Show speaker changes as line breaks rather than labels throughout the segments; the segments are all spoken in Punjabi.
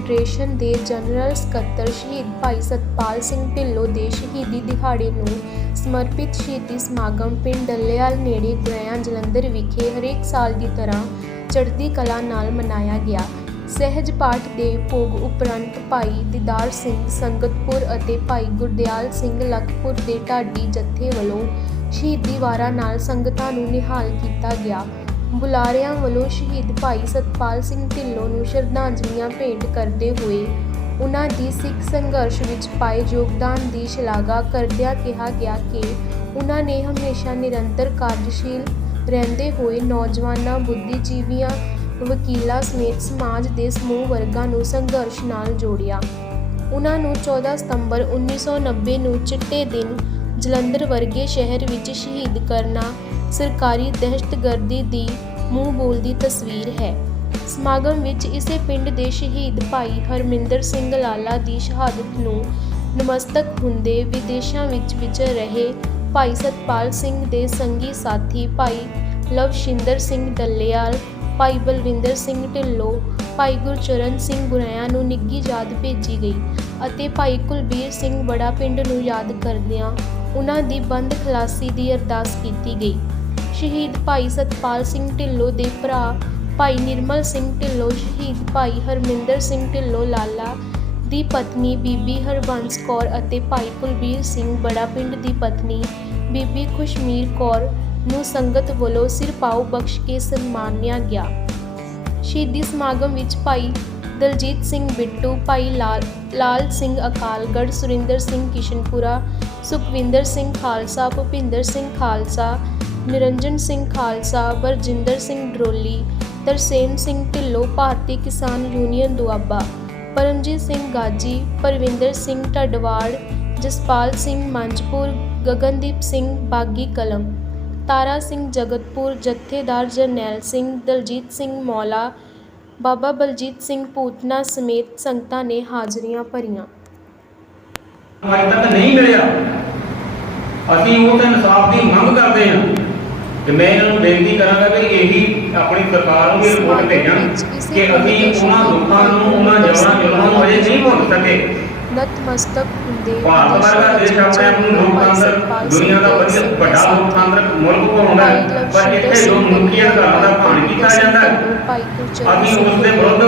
ਫੈਡਰੇਸ਼ਨ ਦੇ ਜਨਰਲ ਸਕੱਤਰ ਸ਼ਹੀਦ ਭਾਈ ਸਤਪਾਲ ਸਿੰਘ ਢਿੱਲੋਂ ਦੇ ਸ਼ਹੀਦੀ ਦਿਹਾੜੇ ਨੂੰ ਸਮਰਪਿਤ ਸ਼ਹੀਦੀ ਸਮਾਗਮ ਪਿੰਡ ਡੱਲੇਵਾਲ ਨੇੜੇ ਗੁਰੇਆਂ ਜਲੰਧਰ ਵਿਖੇ ਹਰੇਕ ਸਾਲ ਦੀ ਤਰ੍ਹਾਂ ਚੜ੍ਹਦੀ ਕਲਾ ਨਾਲ ਮਨਾਇਆ ਗਿਆ। ਸਹਿਜ ਪਾਠ ਦੇ ਭੋਗ ਉਪਰੰਤ ਭਾਈ ਦੀਦਾਰ ਸਿੰਘ ਸੰਗਤਪੁਰ ਅਤੇ ਭਾਈ ਗੁਰਦਿਆਲ ਸਿੰਘ ਲਖਪੁਰ ਦੇ ਢਾਡੀ ਜੱਥੇ ਵੱਲੋਂ ਸ਼ਹੀਦੀ ਵਾਰਾਂ ਨਾਲ ਸੰਗਤਾਂ ਨੂੰ ਨਿਹਾਲ ਕੀਤਾ ਗਿਆ। ਬੁਲਾਰਿਆਂ ਵੱਲੋਂ ਸ਼ਹੀਦ ਭਾਈ ਸਤਪਾਲ ਸਿੰਘ ਢਿੱਲੋਂ ਨੂੰ ਸ਼ਰਧਾਂਜਲੀਆਂ ਭੇਂਟ ਕਰਦੇ ਹੋਏ ਉਨ੍ਹਾਂ ਦੀ ਸਿੱਖ ਸੰਘਰਸ਼ ਵਿੱਚ ਪਾਏ ਯੋਗਦਾਨ ਦੀ ਸ਼ਲਾਘਾ ਕਰਦਿਆਂ ਕਿਹਾ ਗਿਆ ਕਿ ਉਨ੍ਹਾਂ ਨੇ ਹਮੇਸ਼ਾ ਨਿਰੰਤਰ ਕਾਰਜਸ਼ੀਲ ਰਹਿੰਦੇ ਹੋਏ ਨੌਜਵਾਨਾਂ, ਬੁੱਧੀਜੀਵੀਆਂ, ਵਕੀਲਾਂ ਸਮੇਤ ਸਮਾਜ ਦੇ ਸਮੂਹ ਵਰਗਾਂ ਨੂੰ ਸੰਘਰਸ਼ ਨਾਲ ਜੋੜਿਆ। ਉਨ੍ਹਾਂ ਨੂੰ 14 ਸਤੰਬਰ 1990 ਨੂੰ ਚਿੱਟੇ ਦਿਨ ਜਲੰਧਰ ਵਰਗੇ ਸ਼ਹਿਰ ਵਿੱਚ ਸ਼ਹੀਦ ਕਰਨਾ ਸਰਕਾਰੀ ਦਹਿਸ਼ਤਗਰਦੀ ਦੀ ਮੂੰਹ ਬੋਲਦੀ ਤਸਵੀਰ ਹੈ। ਸਮਾਗਮ ਵਿੱਚ ਇਸੇ ਪਿੰਡ ਦੇ ਸ਼ਹੀਦ ਭਾਈ ਹਰਮਿੰਦਰ ਸਿੰਘ ਲਾਲਾ ਦੀ ਸ਼ਹਾਦਤ ਨੂੰ ਨਮਸਤਕ ਹੁੰਦੇ ਵਿਦੇਸ਼ਾਂ ਵਿੱਚ ਵਿਚਰ ਰਹੇ ਭਾਈ ਸਤਪਾਲ ਸਿੰਘ ਦੇ ਸੰਗੀ ਸਾਥੀ ਭਾਈ ਲਵਸ਼ਿੰਦਰ ਸਿੰਘ ਡੱਲੇਵਾਲ ਭਾਈ ਬਲਵਿੰਦਰ ਸਿੰਘ ਢਿੱਲੋਂ, ਭਾਈ ਗੁਰਚਰਨ ਸਿੰਘ ਗੁਰੈਆਂ ਨੂੰ ਨਿੱਘੀ ਯਾਦ ਭੇਜੀ ਗਈ ਅਤੇ ਭਾਈ ਕੁਲਬੀਰ ਸਿੰਘ ਬੜਾ ਪਿੰਡ ਨੂੰ ਯਾਦ ਕਰਦਿਆਂ ਉਹਨਾਂ ਦੀ ਬੰਦ ਖਲਾਸੀ ਦੀ ਅਰਦਾਸ ਕੀਤੀ ਗਈ। ਸ਼ਹੀਦ ਭਾਈ ਸਤਪਾਲ ਸਿੰਘ ਢਿੱਲੋਂ ਦੇ ਭਰਾ ਭਾਈ ਨਿਰਮਲ ਸਿੰਘ ਢਿੱਲੋਂ, ਸ਼ਹੀਦ ਭਾਈ ਹਰਮਿੰਦਰ ਸਿੰਘ ਢਿੱਲੋਂ, ਲਾਲਾ ਦੀ ਪਤਨੀ ਬੀਬੀ ਹਰਬੰਸ ਕੌਰ ਅਤੇ ਭਾਈ ਕੁਲਬੀਰ ਸਿੰਘ ਬੜਾ ਪਿੰਡ ਦੀ ਪਤਨੀ ਬੀਬੀ ਖੁਸ਼ਮੀਰ ਕੌਰ ਨੂੰ ਸੰਗਤ ਵੱਲੋਂ ਸਿਰਪਾਓ ਬਖਸ਼ ਕੇ ਸਨਮਾਨਿਆ ਗਿਆ। ਸ਼ਹੀਦੀ ਸਮਾਗਮ ਵਿੱਚ ਭਾਈ ਦਲਜੀਤ ਸਿੰਘ ਬਿੱਟੂ, ਭਾਈ ਲਾਲ ਲਾਲ ਸਿੰਘ ਅਕਾਲਗੜ੍ਹ, ਸੁਰਿੰਦਰ ਸਿੰਘ ਕਿਸ਼ਨਪੁਰਾ, ਸੁਖਵਿੰਦਰ ਸਿੰਘ ਖਾਲਸਾ, ਭੁਪਿੰਦਰ ਸਿੰਘ ਖਾਲਸਾ ਨਿਰੰਜਨ ਸਿੰਘ ਖਾਲਸਾ, ਬਰਜਿੰਦਰ ਸਿੰਘ ਡਰੋਲੀ, ਤਰਸੇਮ ਸਿੰਘ ਢਿੱਲੋਂ, ਭਾਰਤੀ ਕਿਸਾਨ ਯੂਨੀਅਨ ਦੁਆਬਾ, ਪਰਮਜੀਤ ਸਿੰਘ ਗਾਜੀ, ਪਰਵਿੰਦਰ ਸਿੰਘ ਢੱਡਵਾੜ ਜਸਪਾਲ ਸਿੰਘ ਮੰਜਪੁਰ ਗਗਨਦੀਪ ਸਿੰਘ ਬਾਗੀ ਕਲਮ, ਤਾਰਾ ਸਿੰਘ ਜਗਤਪੁਰ, ਜਥੇਦਾਰ ਜਰਨੈਲ ਸਿੰਘ, ਦਲਜੀਤ ਸਿੰਘ ਮੌਲਾ, ਬਾਬਾ ਬਲਜੀਤ ਸਿੰਘ ਪੂਤਨਾ ਸਮੇਤ ਸੰਗਤਾਂ ਨੇ ਹਾਜ਼ਰੀਆਂ ਭਰੀਆਂ।
ਅੱਜ ਤੱਕ ਨਹੀਂ ਮਿਲਿਆ। ਅਸੀਂ ਉਸ ਇਨਸਾਫ ਦੀ ਮੰਗ ਕਰਦੇ ਹਾਂ। ਤੇ ਮੈਂ ਇਹਨਾਂ ਨੂੰ ਬੇਨਤੀ ਕਰਾਂਗਾ ਕਿ ਇਹੀ ਆਪਣੀ ਸਰਕਾਰ ਨੂੰ ਵੀ ਰਿਪੋਰਟ ਭੇਜਣ ਕਿ ਅਸੀਂ ਉਹਨਾਂ ਲੋਕਾਂ ਨੂੰ ਉਹਨਾਂ ਜਵਾਨਾਂ ਜੁਲਮਾਂ ਨੂੰ ਅਜੇ ਨਹੀਂ ਭੁੱਲ ਸਕੇ।
ਨਤਮਸਤਕ ਹੁੰਦੇ
ਭਾਰਤ ਵਰਗਾ ਦੇਸ਼ ਆਪਣੇ ਆਪ ਨੂੰ ਲੋਕਤੰਤਰ ਦੁਨੀਆ ਦਾ ਵਧੀਆ ਵੱਡਾ ਲੋਕਤੰਤਰ ਮੁਲਕ ਹੈ। ਪਰ ਇੱਥੇ ਲੋਕ ਮੁਲਕੀ ਅਧਿਕਾਰਾਂ ਦਾ ਭਾਣ ਕੀਤਾ ਜਾਂਦਾ ਅਸੀਂ ਉਸ ਦੇ ਵਿਰੁੱਧ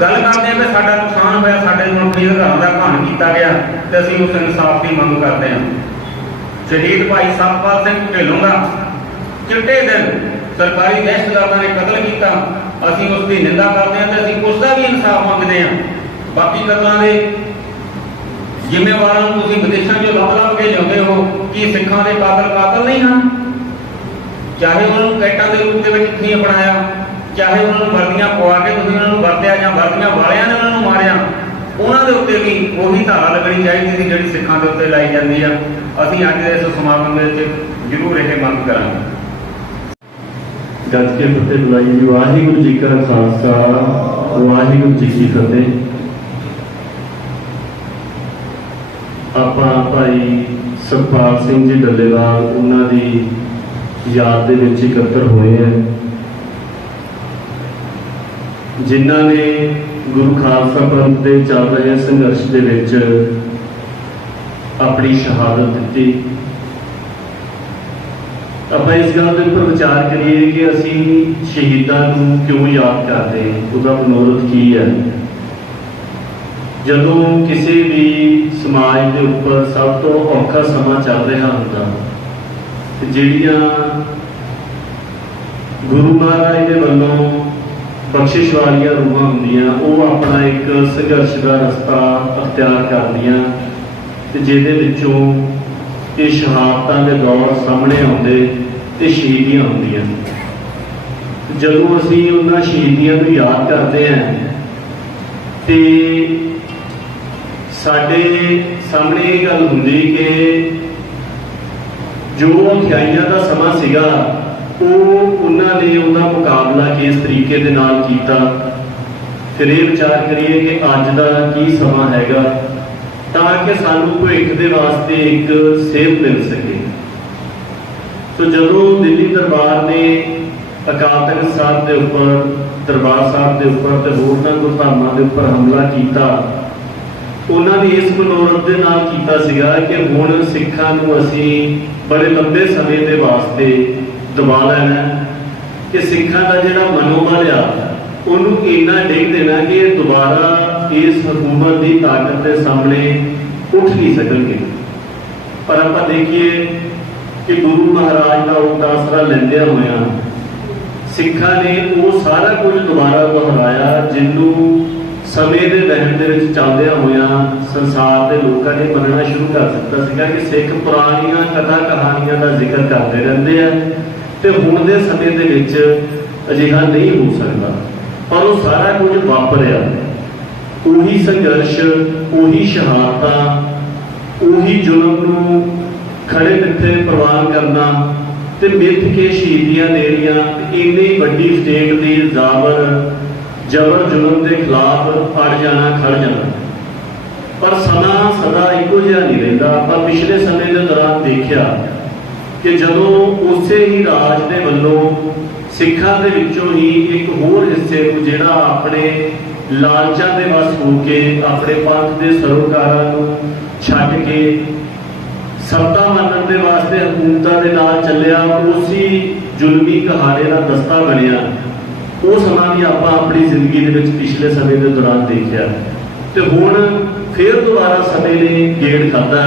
ਗੱਲ ਕਰਦੇ ਹਾਂ ਕਿ ਸਾਡਾ ਨੁਕਸਾਨ ਹੋਇਆ ਸਾਡੇ ਮੁਲਕੀ ਅਧਿਕਾਰਾਂ ਦਾ ਭਾਣ ਕੀਤਾ ਗਿਆ ਤੇ ਅਸੀਂ ਉਸ ਇਨਸਾਫ ਦੀ ਮੰਗ ਕਰਦੇ ਹਾਂ। ਸ਼ਹੀਦ ਭਾਈ ਸਤਪਾਲ ਸਿੰਘ ਢਿੱਲੋਂ ਦਾ ਚਿੱਟੇ ਦਿਨ ਸਰਕਾਰੀ ਦਹਿਸ਼ਤਗਰਦਾਂ ਨੇ ਕਤਲ ਕੀਤਾ। ਅਸੀਂ ਉਸ ਦੀ ਨਿੰਦਾ ਕਰਦੇ ਹਾਂ ਤੇ ਅਸੀਂ ਉਸ ਦਾ ਵੀ ਇਨਸਾਫ ਮੰਗਦੇ ਹਾਂ। ਬਾਕੀ ਕਤਲਾਂ ਦੇ ਜ਼ਿੰਮੇਵਾਰਾਂ ਨੂੰ ਤੁਸੀਂ ਵਿਦੇਸ਼ਾਂ 'ਚੋਂ ਲੱਭ ਲੱਭ ਕੇ ਲਿਆਉਂਦੇ ਹੋ, ਕੀ ਸਿੱਖਾਂ ਦੇ ਕਾਤਲ ਕਾਤਲ ਨਹੀਂ ਹਨ? ਚਾਹੇ ਉਹਨਾਂ ਨੂੰ ਕੈਟਾਂ ਦੇ ਰੂਪ ਦੇ ਵਿੱਚ ਤੁਸੀਂ ਅਪਣਾਇਆ, ਚਾਹੇ ਉਹਨਾਂ ਨੂੰ ਵਰਦੀਆਂ ਪਵਾ ਕੇ ਤੁਸੀਂ ਉਹਨਾਂ ਨੂੰ ਵਰਤਿਆ ਜਾਂ ਵਰਦੀਆਂ ਵਾਲਿਆਂ ਨੇ ਉਹਨਾਂ ਨੂੰ ਮਾਰਿਆ, ਉਹਨਾਂ ਦੇ ਉੱਤੇ ਵੀ ਉਹੀ ਧਾਰਾ ਲੱਗਣੀ ਚਾਹੀਦੀ ਸੀ ਜਿਹੜੀ ਸਿੱਖਾਂ ਦੇ ਉੱਤੇ ਲਾਈ ਜਾਂਦੀ ਆ। ਅਸੀਂ ਅੱਜ ਦੇ ਇਸ ਸਮਾਗਮ ਦੇ ਵਿੱਚ ਜ਼ਰੂਰ ਇਹ ਮੰਗ ਕਰਾਂਗੇ।
ਗੱਜ ਕੇ ਫਤਿਹ ਬੁਲਾਈ ਵਾਹਿਗੁਰੂ ਜੀ ਕਾ ਖਾਲਸਾ, ਵਾਹਿਗੁਰੂ ਜੀ ਕੀ ਫਤਿਹ। ਆਪਾਂ ਭਾਈ ਸੁਖਪਾਲ ਸਿੰਘ ਜੀ ਡੱਲੇਵਾਲ, ਉਹਨਾਂ ਦੀ ਯਾਦ ਦੇ ਵਿੱਚ ਇਕੱਤਰ ਹੋਏ ਆ। ਜਿਨ੍ਹਾਂ ਨੇ ਗੁਰੂ ਖਾਲਸਾ ਪੰਥ ਦੇ ਚੱਲ ਰਹੇ ਸੰਘਰਸ਼ ਦੇ ਵਿੱਚ ਆਪਣੀ ਸ਼ਹਾਦਤ ਦਿੱਤੀ। ਆਪਾਂ ਇਸ ਗੱਲ ਦੇ ਉੱਪਰ ਵਿਚਾਰ ਕਰੀਏ ਕਿ ਅਸੀਂ ਸ਼ਹੀਦਾਂ ਨੂੰ ਕਿਉਂ ਯਾਦ ਕਰਦੇ ਉਹਦਾ ਮਨੋਰਥ ਕੀ ਹੈ? ਜਦੋਂ ਕਿਸੇ ਵੀ ਸਮਾਜ ਦੇ ਉੱਪਰ ਸਭ ਤੋਂ ਔਖਾ ਸਮਾਂ ਚੱਲ ਰਿਹਾ ਹੁੰਦਾ, ਤੇ ਜਿਹੜੀਆਂ ਗੁਰੂ ਮਹਾਰਾਜ ਦੇ ਵੱਲੋਂ ਬਖਸ਼ਿਸ਼ ਵਾਲੀਆਂ ਰੂਹਾਂ ਹੁੰਦੀਆਂ, ਉਹ ਆਪਣਾ ਇੱਕ ਸੰਘਰਸ਼ ਦਾ ਰਸਤਾ ਅਖਤਿਆਰ ਕਰਦੀਆਂ, ਤੇ ਜਿਹਦੇ ਵਿੱਚੋਂ ਇਹ ਸ਼ਹਾਦਤਾਂ ਦੇ ਦੌਰ ਸਾਹਮਣੇ ਆਉਂਦੇ ਤੇ ਸ਼ਹੀਦੀਆਂ ਹੁੰਦੀਆਂ। ਜਦੋਂ ਅਸੀਂ ਉਹਨਾਂ ਸ਼ਹੀਦੀਆਂ ਨੂੰ ਯਾਦ ਕਰਦੇ ਹਾਂ ਤੇ ਸਾਡੇ ਸਾਹਮਣੇ ਇਹ ਗੱਲ ਹੁੰਦੀ ਕਿ ਜੋ ਅਖਿਆਈਆਂ ਦਾ ਸਮਾਂ ਸੀਗਾ, ਉਹ ਉਹਨਾਂ ਨੇ ਉਹਦਾ ਮੁਕਾਬਲਾ ਕਿਸ ਤਰੀਕੇ ਦੇ ਨਾਲ ਕੀਤਾ। ਫਿਰ ਇਹ ਵਿਚਾਰ ਕਰੀਏ ਕਿ ਅੱਜ ਦਾ ਕੀ ਸਮਾਂ ਹੈਗਾ। ਤਾਂ ਕਿ ਸਾਨੂੰ ਭਵਿੱਖ ਦੇ ਵਾਸਤੇ ਇੱਕ ਸੇਧ ਮਿਲ ਸਕੇ। ਸੋ ਜਦੋਂ ਦਿੱਲੀ ਦਰਬਾਰ ਨੇ ਅਕਾਲ ਤਖਤ ਸਾਹਿਬ ਦੇ ਉੱਪਰ, ਦਰਬਾਰ ਸਾਹਿਬ ਦੇ ਉੱਪਰ ਤੇ ਹੋਰਨਾਂ ਗੁਰਧਾਮਾਂ ਦੇ ਉੱਪਰ ਹਮਲਾ ਕੀਤਾ, ਉਹਨਾਂ ਨੇ ਇਸ ਮਨੋਰਥ ਦੇ ਨਾਲ ਕੀਤਾ ਸੀਗਾ ਕਿ ਹੁਣ ਸਿੱਖਾਂ ਨੂੰ ਅਸੀਂ ਬੜੇ ਲੰਬੇ ਸਮੇਂ ਦੇ ਵਾਸਤੇ ਦਬਾ ਲੈਣਾ ਕਿ ਸਿੱਖਾਂ ਦਾ ਜਿਹੜਾ ਮਨੋਬਲ ਆ, ਉਹਨੂੰ ਇੰਨਾ ਡਿੱਗ ਦੇਣਾ ਕਿ ਦੁਬਾਰਾ ਇਸ ਹਕੂਮਤ ਦੀ ਤਾਕਤ ਦੇ ਸਾਹਮਣੇ ਉੱਠ ਨਹੀਂ ਸਕਣਗੇ। ਪਰ ਆਪਾਂ ਦੇਖੀਏ ਕਿ ਗੁਰੂ ਮਹਾਰਾਜ ਦਾ ਉਹ ਆਸਰਾ ਲੈਂਦਿਆਂ ਹੋਇਆਂ ਸਿੱਖਾਂ ਨੇ ਉਹ ਸਾਰਾ ਕੁਝ ਦੁਬਾਰਾ ਦੁਹਰਾਇਆ, ਜਿਹਨੂੰ ਸਮੇਂ ਦੇ ਵਹਿਣ ਦੇ ਵਿੱਚ ਚੱਲਦਿਆਂ ਹੋਇਆਂ ਸੰਸਾਰ ਦੇ ਲੋਕਾਂ ਨੇ ਮੰਨਣਾ ਸ਼ੁਰੂ ਕਰ ਦਿੱਤਾ ਸੀਗਾ ਕਿ ਸਿੱਖ ਪੁਰਾਣੀਆਂ ਕਥਾ ਕਹਾਣੀਆਂ ਦਾ ਜ਼ਿਕਰ ਕਰਦੇ ਰਹਿੰਦੇ ਆ ਤੇ ਹੁਣ ਦੇ ਸਮੇਂ ਦੇ ਵਿੱਚ ਅਜਿਹਾ ਨਹੀਂ ਹੋ ਸਕਦਾ। ਪਰ ਉਹ ਸਾਰਾ ਕੁਝ ਵਾਪਰਿਆ। ਉਹੀ ਸੰਘਰਸ਼, ਉਹੀ ਸ਼ਹਾਦਤਾਂ, ਉਹੀ ਜ਼ੁਲਮ ਨੂੰ ਖੜੇ ਮਿੱਥੇ ਪ੍ਰਵਾਨ ਕਰਨਾ ਤੇ ਮਿੱਥ ਕੇ ਸ਼ਹੀਦੀਆਂ ਦੇਣੀਆਂ, ਇੰਨੀ ਵੱਡੀ ਸਟੇਟ ਦੀ ਜ਼ਾਬਰ, ਜ਼ਬਰ ਜ਼ੁਲਮ ਦੇ ਖਿਲਾਫ ਅੜ ਜਾਣਾ, ਖੜ ਜਾਣਾ। ਪਰ ਸਦਾ ਸਦਾ ਇੱਕੋ ਜਿਹਾ ਨਹੀਂ ਰਹਿੰਦਾ। ਆਪਾਂ ਪਿਛਲੇ ਸਮੇਂ ਦੇ ਦੌਰਾਨ ਦੇਖਿਆ ਕਿ ਜਦੋਂ ਉਸੇ ਹੀ ਰਾਜ ਦੇ ਵੱਲੋਂ ਸਿੱਖਾਂ ਦੇ ਵਿੱਚੋਂ ਹੀ ਇੱਕ ਹੋਰ ਹਿੱਸੇ ਨੂੰ ਜਿਹੜਾ ਆਪਣੇ ਲਾਲਚਾਂ ਦੇ ਵਸ ਹੋ ਕੇ ਆਪਣੇ ਪੰਥ ਦੇ ਸਰੋਕਾਰਾਂ ਨੂੰ ਛੱਡ ਕੇ ਸੱਤਾ ਮੰਨਣ ਦੇ ਵਾਸਤੇ ਹਕੂਮਤਾਂ ਦੇ ਨਾਲ ਚੱਲਿਆ, ਉਸੇ ਜ਼ੁਲਮੀ ਕਹਾਣੀ ਦਾ ਦਸਤਾ ਬਣਿਆ। ਉਹ ਸਮਾਂ ਵੀ ਆਪਾਂ ਆਪਣੀ ਜ਼ਿੰਦਗੀ ਦੇ ਵਿੱਚ ਪਿਛਲੇ ਸਮੇਂ ਦੇ ਦੌਰਾਨ ਦੇਖਿਆ। ਤੇ ਹੁਣ ਫਿਰ ਦੁਬਾਰਾ ਸਮੇਂ ਨੇ ਗੇੜ ਖਾਦਾ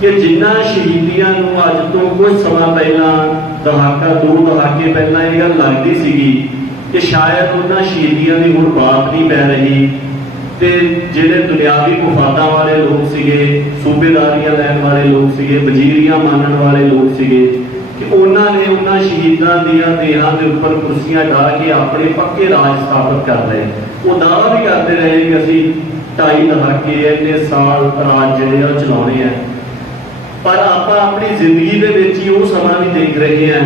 ਕਿ ਜਿੰਨਾ ਸ਼ਹੀਦੀਆਂ ਨੂੰ ਅੱਜ ਤੋਂ ਕੁਝ ਸਮਾਂ ਪਹਿਲਾਂ ਦਹਾਕਾ, ਦੋ ਦਹਾਕੇ ਪਹਿਲਾਂ ਇਹ ਗੱਲ ਲੱਗਦੀ ਸੀਗੀ ਕਿ ਸ਼ਾਇਦ ਉਹਨਾਂ ਸ਼ਹੀਦੀਆਂ ਦੀ ਹੁਣ ਬਾਤ ਨਹੀਂ ਪੈ ਰਹੀ ਤੇ ਜਿਹੜੇ ਦੁਨਿਆਵੀ ਮੁਫਾਦਾਂ ਵਾਲੇ ਲੋਕ ਸੀਗੇ, ਸੂਬੇਦਾਰੀਆਂ ਲੈਣ ਵਾਲੇ ਲੋਕ ਸੀਗੇ, ਵਜ਼ੀਰੀਆਂ ਮੰਨਣ ਵਾਲੇ ਲੋਕ ਸੀਗੇ, ਕਿ ਉਹਨਾਂ ਨੇ ਉਹਨਾਂ ਸ਼ਹੀਦਾਂ ਦੀਆਂ ਦੇਹਾਂ ਦੇ ਉੱਪਰ ਕੁਰਸੀਆਂ ਢਾ ਕੇ ਆਪਣੇ ਪੱਕੇ ਰਾਜ ਸਥਾਪਿਤ ਕਰ ਲਏ। ਉਹ ਦਾਅਵਾ ਵੀ ਕਰਦੇ ਰਹੇ ਕਿ ਅਸੀਂ ਢਾਈ ਦਹਾਕੇ ਇੰਨੇ ਸਾਲ ਰਾਜ ਜਿਹੜੇ ਆ ਚਲਾਉਣੇ ਆ। ਪਰ ਆਪਾਂ ਆਪਣੀ ਜ਼ਿੰਦਗੀ ਦੇ ਵਿੱਚ ਹੀ ਉਹ ਸਮਾਂ ਵੀ ਦੇਖ ਰਹੇ ਹਾਂ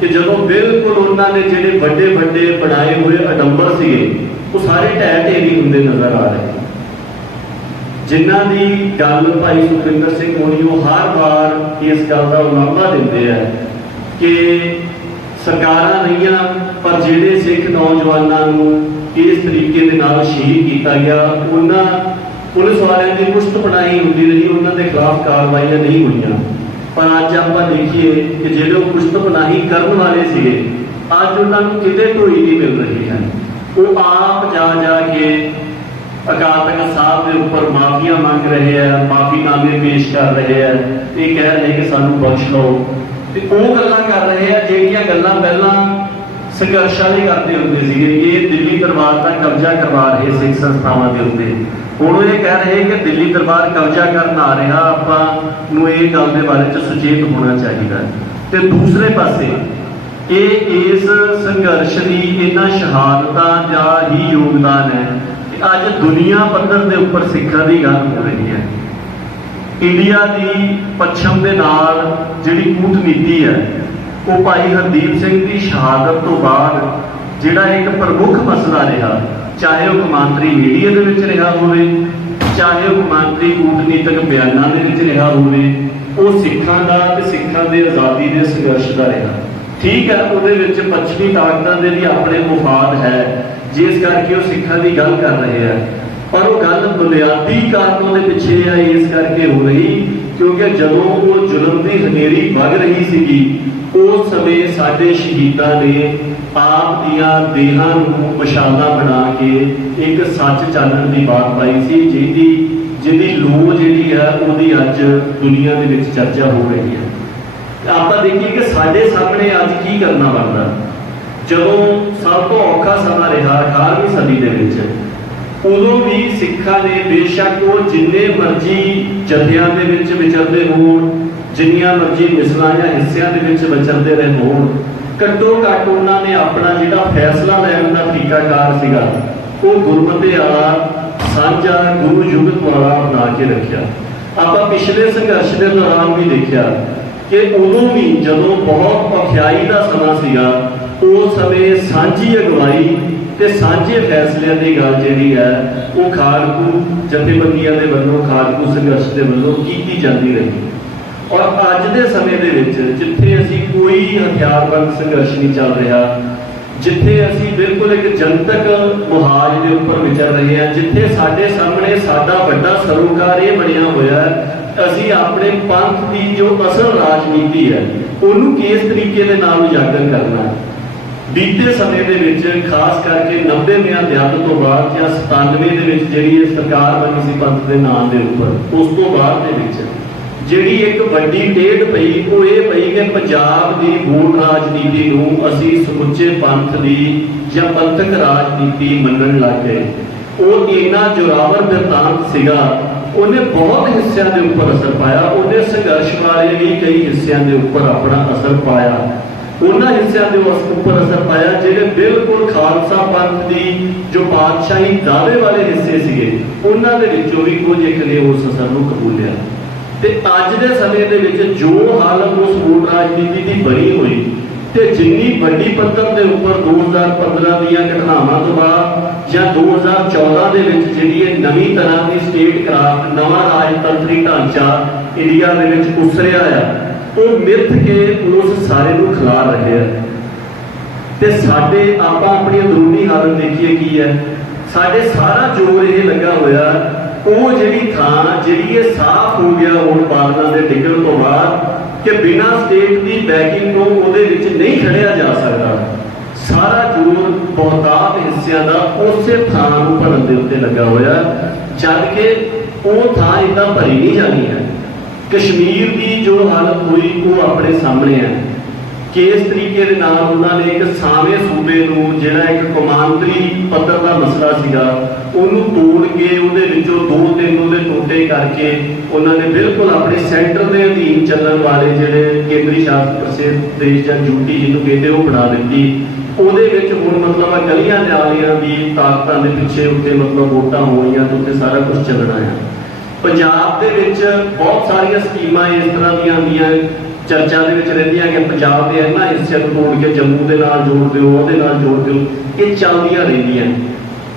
ਕਿ ਜਦੋਂ ਬਿਲਕੁਲ ਉਹਨਾਂ ਨੇ ਜਿਹੜੇ ਵੱਡੇ ਵੱਡੇ ਬਣਾਏ ਹੋਏ ਅਡੰਬਰ ਸੀਗੇ, ਉਹ ਸਾਰੇ ਢਹਿ ਢੇਰੀ ਹੁੰਦੇ ਨਜ਼ਰ ਆ ਰਹੇ ਜਿਨ੍ਹਾਂ ਦੀ ਗੱਲ ਭਾਈ ਸੁਖਵਿੰਦਰ ਸਿੰਘ ਹੋਣੀ ਉਹ ਹਰ ਵਾਰ ਇਸ ਗੱਲ ਦਾ ਉਲਾਮਾ ਦਿੰਦੇ ਆ ਕਿ ਸਰਕਾਰਾਂ ਰਹੀਆਂ, ਪਰ ਜਿਹੜੇ ਸਿੱਖ ਨੌਜਵਾਨਾਂ ਨੂੰ ਇਸ ਤਰੀਕੇ ਦੇ ਨਾਲ ਸ਼ਹੀਦ ਕੀਤਾ ਗਿਆ, ਉਹਨਾਂ ਪੁਲਿਸ ਵਾਲਿਆਂ ਦੀ ਮੁਸ਼ਤ ਬਣਾਈ ਹੁੰਦੀ ਰਹੀ, ਉਹਨਾਂ ਦੇ ਖਿਲਾਫ ਕਾਰਵਾਈਆਂ ਨਹੀਂ ਹੋਈਆਂ। ਪਰ ਅੱਜ ਆਪਾਂ ਦੇਖੀਏ ਕਿ ਜਿਹੜੇ ਉਹ ਮੁਸ਼ਤ ਬਣਾਈ ਕਰਨ ਵਾਲੇ ਸੀਗੇ, ਅੱਜ ਉਹਨਾਂ ਨੂੰ ਕਿਤੇ ਢੋਈ ਨਹੀਂ ਮਿਲ ਰਹੀ ਹੈ। ਉਹ ਆਪ ਜਾ ਜਾ ਕੇ ਅਕਾਲ ਤਖਤ ਸਾਹਿਬ ਦੇ ਉੱਪਰ ਮਾਫੀਆਂ ਮੰਗ ਰਹੇ ਆ ਮਾਫੀਨਾਮੇ ਪੇਸ਼ ਕਰ ਰਹੇ ਆ ਇਹ ਕਹਿ ਰਹੇ ਕਿ ਸਾਨੂੰ ਬਖਸ਼ ਲਓ ਤੇ ਉਹ ਗੱਲਾਂ ਕਰ ਰਹੇ ਆ ਜਿਹੜੀਆਂ ਗੱਲਾਂ ਪਹਿਲਾਂ ਸੰਘਰਸ਼ਾਂ ਲਈ ਕਰਦੇ ਹੁੰਦੇ ਸੀਗੇ ਇਹ ਦਿੱਲੀ ਦਰਬਾਰ ਦਾ ਕਬਜ਼ਾ ਕਰਵਾ ਰਹੇ ਸਿੱਖ ਸੰਸਥਾਵਾਂ ਦੇ ਉੱਤੇ। ਹੁਣ ਉਹ ਇਹ ਕਹਿ ਰਹੇ ਕਿ ਦਿੱਲੀ ਦਰਬਾਰ ਕਬਜ਼ਾ ਕਰਨ ਆ ਰਿਹਾ, ਆਪਾਂ ਨੂੰ ਇਹ ਗੱਲ ਦੇ ਬਾਰੇ ਚ ਸੁਚੇਤ ਹੋਣਾ ਚਾਹੀਦਾ। ਤੇ ਦੂਸਰੇ ਪਾਸੇ, ਇਹ ਇਸ ਸੰਘਰਸ਼ ਦੀ ਇਹਨਾਂ ਸ਼ਹਾਦਤਾਂ ਦਾ ਹੀ ਯੋਗਦਾਨ ਹੈ ਕਿ ਅੱਜ ਦੁਨੀਆ ਪੱਧਰ ਦੇ ਉੱਪਰ ਸਿੱਖਾਂ ਦੀ ਗੱਲ ਹੋ ਰਹੀ ਹੈ। ਇੰਡੀਆ ਦੀ ਪੱਛਮ ਦੇ ਨਾਲ ਜਿਹੜੀ ਕੂਟਨੀਤੀ ਹੈ ਉਹ ਭਾਈ ਹਰਦੀਪ ਸਿੰਘ ਦੀ ਸ਼ਹਾਦਤ ਤੋਂ ਬਾਅਦ ਜਿਹੜਾ ਇੱਕ ਪ੍ਰਮੁੱਖ ਮਸਲਾ ਰਿਹਾ, ਚਾਹੇ ਉਹ ਕਮਾਂਤਰੀ ਮੀਡੀਆ ਦੇ ਵਿੱਚ ਰਿਹਾ ਹੋਵੇ, ਚਾਹੇ ਉਹ ਕਮਾਂਤਰੀ ਕੂਟਨੀਤਿਕ ਬਿਆਨਾਂ ਦੇ ਵਿੱਚ ਰਿਹਾ ਹੋਵੇ, ਉਹ ਸਿੱਖਾਂ ਦਾ ਤੇ ਸਿੱਖਾਂ ਦੇ ਆਜ਼ਾਦੀ ਦੇ ਸੰਘਰਸ਼ ਦਾ ਰਿਹਾ। ਠੀਕ ਹੈ, ਉਹਦੇ ਵਿੱਚ ਪੱਛਮੀ ਤਾਕਤਾਂ ਦੇ ਵੀ ਆਪਣੇ ਮੁਫਾਦ ਹੈ, ਜਿਸ ਕਰਕੇ ਉਹ ਸਿੱਖਾਂ ਦੀ ਗੱਲ ਕਰ ਰਹੇ ਆ ਪਰ ਉਹ ਗੱਲ ਬੁਨਿਆਦੀ ਕਾਰਨ ਦੇ ਪਿੱਛੇ ਆ ਇਸ ਕਰਕੇ ਹੋ ਰਹੀ ਕਿਉਂਕਿ ਜਦੋਂ ਉਹ ਜ਼ੁਲਮ ਦੀ ਹਨੇਰੀ ਵਗ ਰਹੀ ਸੀਗੀ, ਉਸ ਸਮੇਂ ਸਾਡੇ ਸ਼ਹੀਦਾਂ ਨੇ ਆਪ ਦੀਆਂ ਦੇਹਾਂ ਨੂੰ ਮਸ਼ਾਲਾ ਬਣਾ ਕੇ ਇੱਕ ਸੱਚ ਚਾਨਣ ਦੀ ਬਾਤ ਪਾਈ ਸੀ, ਜਿਹਦੀ ਜਿਹਦੀ ਲੋ ਜਿਹੜੀ ਹੈ, ਉਹਦੀ ਅੱਜ ਦੁਨੀਆ ਦੇ ਵਿੱਚ ਚਰਚਾ ਹੋ ਰਹੀ ਹੈ। ਆਪਾਂ ਦੇਖੀਏ ਕਿ ਸਾਡੇ ਸਾਹਮਣੇ ਅੱਜ ਕੀ ਕਰਨਾ ਬਣਦਾ। ਜਦੋਂ ਸਭ ਤੋਂ ਔਖਾ ਸਮਾਂ ਰਿਹਾ 18ਵੀਂ ਸਦੀ ਦੇ ਵਿੱਚ ਉਦੋਂ ਵੀ ਸਿੱਖਾਂ ਨੇ ਬੇਸ਼ੱਕ ਉਹ ਜਿੰਨੇ ਮਰਜ਼ੀ ਜਥਿਆਂ ਦੇ ਵਿੱਚ ਵਿਚਰਦੇ ਹੋਣ, ਜਿੰਨੀਆਂ ਮਰਜ਼ੀ ਮਿਸਲਾਂ ਜਾਂ ਹਿੱਸਿਆਂ ਦੇ ਵਿੱਚ ਵਿਚਰਦੇ ਰਹੇ ਹੋਣ, ਘੱਟੋ ਘੱਟ ਉਹਨਾਂ ਨੇ ਆਪਣਾ ਜਿਹੜਾ ਫੈਸਲਾ ਲੈਣ ਦਾ ਤਰੀਕਾਕਾਰ ਸੀਗਾ, ਉਹ ਗੁਰਮਤਿ ਵਾਲਾ, ਸਾਂਝਾ ਗੁਰੂ ਯੁਗਤ ਵਾਲਾ ਬਣਾ ਕੇ ਰੱਖਿਆ। ਆਪਾਂ ਪਿਛਲੇ ਸੰਘਰਸ਼ ਦੇ ਦੌਰਾਨ ਵੀ ਦੇਖਿਆ ਕਿ ਉਦੋਂ ਵੀ ਜਦੋਂ ਬਹੁਤ ਔਖਿਆਈ ਦਾ ਸਮਾਂ ਸੀਗਾ, ਉਸ ਸਮੇਂ ਸਾਂਝੀ ਅਗਵਾਈ ਤੇ ਸਾਂਝੇ ਫੈਸਲਿਆਂ ਦੀ ਗੱਲ ਜਿਹੜੀ ਹੈ, ਉਹ ਖਾਲਕੂ ਜਥੇਬੰਦੀਆਂ ਦੇ ਵੱਲੋਂ, ਖਾਲਕੂ ਸੰਘਰਸ਼ ਦੇ ਵੱਲੋਂ ਕੀਤੀ ਜਾਂਦੀ ਰਹੀ। ਔਰ ਅੱਜ ਦੇ ਸਮੇਂ ਦੇ ਵਿੱਚ ਜਿੱਥੇ ਅਸੀਂ ਕੋਈ ਹਥਿਆਰਬੰਦ ਸੰਘਰਸ਼ ਨਹੀਂ ਚੱਲ ਰਿਹਾ, ਜਿੱਥੇ ਅਸੀਂ ਬਿਲਕੁਲ ਇੱਕ ਜਨਤਕ ਮੁਹਾਜ ਦੇ ਉੱਪਰ ਵਿਚਰ ਰਹੇ ਹਾਂ, ਜਿੱਥੇ ਸਾਡੇ ਸਾਹਮਣੇ ਸਾਡਾ ਵੱਡਾ ਸਰੋਕਾਰ ਇਹ ਬਣਿਆ ਹੋਇਆ ਹੈ, ਅਸੀਂ ਆਪਣੇ ਪੰਥ ਦੀ ਜੋ ਅਸਲ ਰਾਜਨੀਤੀ ਹੈ, ਉਹਨੂੰ ਕਿਸ ਤਰੀਕੇ ਦੇ ਨਾਲ ਉਜਾਗਰ ਕਰਨਾ ਹੈ? ਬੀਤੇ ਸਮੇਂ ਦੇ ਵਿੱਚ, ਖਾਸ ਕਰਕੇ 90 ਦੀਆਂ ਦਿਹਾੜ ਤੋਂ ਬਾਅਦ ਜਾਂ 97 ਦੇ ਵਿੱਚ ਜਿਹੜੀ ਇਹ ਸਰਕਾਰ ਬਣੀ ਸੀ ਪੰਥ ਦੇ ਨਾਂ ਦੇ ਉੱਪਰ, ਉਸ ਤੋਂ ਬਾਅਦ ਦੇ ਵਿੱਚ, ਜਿਹੜੀ ਇੱਕ ਵੱਡੀ ਟੇਢ ਪਈ, ਉਹ ਇਹ ਪਈ ਕਿ ਪੰਜਾਬ ਦੀ ਵੋਟ ਰਾਜਨੀਤੀ ਨੂੰ ਅਸੀਂ ਸਮੁੱਚੇ ਪੰਥ ਦੀ ਜਾਂ ਪੰਥਕ ਰਾਜਨੀਤੀ ਮੰਨਣ ਲੱਗ ਗਏ। ਉਹ ਇੰਨਾ ਜੋਰਾਵਰ ਬਿਰਤਾਂਤ ਸੀਗਾ, ਉਹਨੇ ਬਹੁਤ ਹਿੱਸਿਆਂ ਦੇ ਉੱਪਰ ਅਸਰ ਪਾਇਆ ਉਹਨੇ ਸੰਘਰਸ਼ ਵਾਲੇ ਵੀ ਕਈ ਹਿੱਸਿਆਂ ਦੇ ਉੱਪਰ ਆਪਣਾ ਅਸਰ ਪਾਇਆ। ਉਹਨਾਂ ਹਿੱਸਿਆਂ ਦੇ ਉਸ ਉੱਪਰ ਅਸਰ ਪਾਇਆ, ਜਿਹੜੇ ਬਿਲਕੁਲ ਖਾਲਸਾ ਪੰਥ ਦੀ ਜੋ ਪਾਤਸ਼ਾਹੀ ਦਾਅਵੇ ਵਾਲੇ ਹਿੱਸੇ ਸੀਗੇ, ਉਹਨਾਂ ਦੇ ਵਿੱਚੋਂ ਵੀ ਕੁਝ ਇੱਕ ਨੇ ਉਸ ਅਸਰ ਨੂੰ ਕਬੂਲਿਆ ਤੇ ਅੱਜ ਦੇ ਸਮੇਂ ਦੇ ਵਿੱਚ ਜੋ ਹਾਲਤ ਉਸ ਵੋਟ ਰਾਜਨੀਤੀ ਦੀ ਬਣੀ ਹੋਈ ਤੇ ਜਿੰਨੀ ਵੱਡੀ ਪੱਧਰ ਦੇ ਉੱਪਰ 2015 ਦੀਆਂ ਘਟਨਾਵਾਂ ਤੋਂ ਬਾਅਦ ਜਾਂ 2014 ਦੇ ਵਿੱਚ ਜਿਹੜੀ ਇਹ ਨਵੀਂ ਤਰ੍ਹਾਂ ਦੀ ਸਟੇਟ ਕਰਾਫਟ ਨਵਾਂ ਰਾਜਤੰਤਰੀ ਢਾਂਚਾ ਇੰਡੀਆ ਦੇ ਵਿੱਚ ਉਸਰਿਆ ਆ ਉਹ ਮਿੱਥ ਕੇ ਉਸ ਸਾਰੇ ਨੂੰ ਖਿਲਾਰ ਰਹੇ ਆ। ਤੇ ਸਾਡੇ ਆਪਾਂ ਆਪਣੀ ਅੰਦਰੂਨੀ ਹਾਲਤ ਦੇਖੀਏ ਕੀ ਹੈ। ਸਾਡੇ ਸਾਰਾ ਜ਼ੋਰ ਇਹ ਲੱਗਾ ਹੋਇਆ, ਉਹ ਜਿਹੜੀ ਥਾਂ ਜਿਹੜੀ ਇਹ ਸਾਫ਼ ਹੋ ਗਿਆ ਹੁਣ ਬਾਦਲਾਂ ਦੇ ਡਿੱਗਣ ਤੋਂ ਬਾਅਦ ਕਿ ਬਿਨਾਂ ਸਟੇਟ ਦੀ ਬੈਕਿੰਗ ਤੋਂ ਉਹਦੇ ਵਿੱਚ ਨਹੀਂ ਖੜਿਆ ਜਾ ਸਕਦਾ। ਸਾਰਾ ਜ਼ੋਰ ਬਹੁਤਾਤ ਹਿੱਸਿਆਂ ਦਾ ਉਸੇ ਥਾਂ ਨੂੰ ਭਰਨ ਦੇ ਉੱਤੇ ਲੱਗਾ ਹੋਇਆ। ਜਦ ਕਿ ਉਹ ਥਾਂ ਇਦਾਂ ਭਰੀ ਨਹੀਂ ਜਾਣੀ ਹੈ। ਕਸ਼ਮੀਰ ਦੀ ਜੋ ਹਾਲਤ ਹੋਈ, ਉਹ ਆਪਣੇ ਸਾਹਮਣੇ ਹੈ। ਕਿਸ ਤਰੀਕੇ ਦੇ ਨਾਲ ਉਹਨਾਂ ਨੇ ਇੱਕ ਸਾਵੇਂ ਸੂਬੇ ਨੂੰ, ਜਿਹੜਾ ਇੱਕ ਕੌਮਾਂਤਰੀ ਪੱਧਰ ਦਾ ਮਸਲਾ ਸੀਗਾ, ਉਹਨੂੰ ਤੋੜ ਕੇ ਉਹਦੇ ਵਿੱਚੋਂ ਦੋ ਤਿੰਨ ਉਹਦੇ ਟੋਟੇ ਕਰਕੇ ਉਹਨਾਂ ਨੇ ਬਿਲਕੁਲ ਆਪਣੇ ਸੈਂਟਰ ਦੇ ਅਧੀਨ ਚੱਲਣ ਵਾਲੇ ਜਿਹੜੇ ਕੇਂਦਰੀ ਸ਼ਾਸਤ ਪ੍ਰਸ਼ਦ ਦੇਸ਼ ਜਾਂ ਯੂਟੀ ਜਿਹਨੂੰ ਕਹਿੰਦੇ ਉਹ ਬਣਾ ਦਿੱਤੀ। ਉਹਦੇ ਵਿੱਚ ਹੁਣ ਮਤਲਬ ਆ ਗਲੀਆਂ ਨਾਲੀਆਂ ਦੀ ਤਾਕਤਾਂ ਦੇ ਪਿੱਛੇ ਉੱਤੇ ਮਤਲਬ ਵੋਟਾਂ ਹੋਣੀਆਂ ਤੇ ਉੱਤੇ ਸਾਰਾ ਕੁਝ ਚੱਲਣਾ ਆ। ਪੰਜਾਬ ਦੇ ਵਿੱਚ ਬਹੁਤ ਸਾਰੀਆਂ ਸਕੀਮਾਂ ਇਸ ਤਰ੍ਹਾਂ ਦੀਆਂ ਆਉਂਦੀਆਂ ਚਰਚਾ ਦੇ ਵਿੱਚ ਰਹਿੰਦੀਆਂ ਕਿ ਪੰਜਾਬ ਦੇ ਇਹਨਾਂ ਹਿੱਸਿਆਂ ਨੂੰ ਤੋੜ ਕੇ ਜੰਮੂ ਦੇ ਨਾਲ ਜੋੜ ਦਿਓ, ਉਹਦੇ ਨਾਲ ਜੋੜ ਦਿਓ, ਇਹ ਚੱਲਦੀਆਂ ਰਹਿੰਦੀਆਂ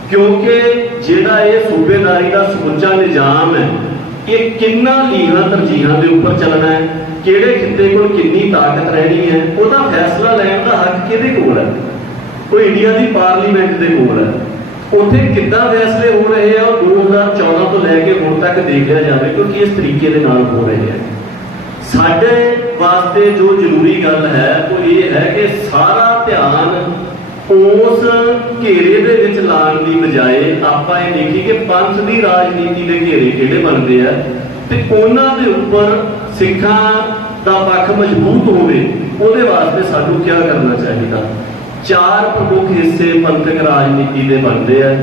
ਕਿਉਂਕਿ ਜਿਹੜਾ ਇਹ ਸੂਬੇਦਾਰੀ ਦਾ ਸਮੁੱਚਾ ਨਿਜ਼ਾਮ ਹੈ, ਇਹ ਕਿੰਨਾ ਲੀਹਾਂ ਤਰਜੀਹਾਂ ਦੇ ਉੱਪਰ ਚੱਲਣਾ ਹੈ, ਕਿਹੜੇ ਖਿੱਤੇ ਕੋਲ ਕਿੰਨੀ ਤਾਕਤ ਰਹਿਣੀ ਹੈ, ਉਹਦਾ ਫੈਸਲਾ ਲੈਣ ਦਾ ਹੱਕ ਕਿਹਦੇ ਕੋਲ ਹੈ? ਉਹ ਇੰਡੀਆ ਦੀ ਪਾਰਲੀਮੈਂਟ ਦੇ ਕੋਲ ਹੈ। ਉੱਥੇ ਕਿੱਦਾਂ ਫੈਸਲੇ ਹੋ ਰਹੇ ਆ, ਉਹ 2014 ਤੋਂ ਲੈ ਕੇ ਹੁਣ ਤੱਕ ਦੇਖਿਆ ਜਾਵੇ ਕਿਉਂਕਿ ਇਸ ਤਰੀਕੇ ਦੇ ਨਾਲ ਹੋ ਰਹੇ ਆ। ਸਾਡੇ ਵਾਸਤੇ ਜੋ ਜ਼ਰੂਰੀ ਗੱਲ ਹੈ, ਉਹ ਇਹ ਹੈ ਕਿ ਸਾਰਾ ਧਿਆਨ ਉਸ ਘੇਰੇ ਦੇ ਵਿੱਚ ਲਾਉਣ ਦੀ ਬਜਾਏ ਆਪਾਂ ਇਹ ਦੇਖੀ ਕਿ ਪੰਥ ਦੀ ਰਾਜਨੀਤੀ ਦੇ ਘੇਰੇ ਕਿਹੜੇ ਬਣਦੇ ਆ ਤੇ ਉਹਨਾਂ ਦੇ ਉੱਪਰ ਸਿੱਖਾਂ ਦਾ ਪੱਖ ਮਜ਼ਬੂਤ ਹੋਵੇ, ਉਹਦੇ ਵਾਸਤੇ ਸਾਨੂੰ ਕੀ ਕਰਨਾ ਚਾਹੀਦਾ? ਚਾਰ ਪ੍ਰਮੁੱਖ ਹਿੱਸੇ ਪੰਥਕ ਰਾਜਨੀਤੀ ਦੇ ਬਣਦੇ ਆ,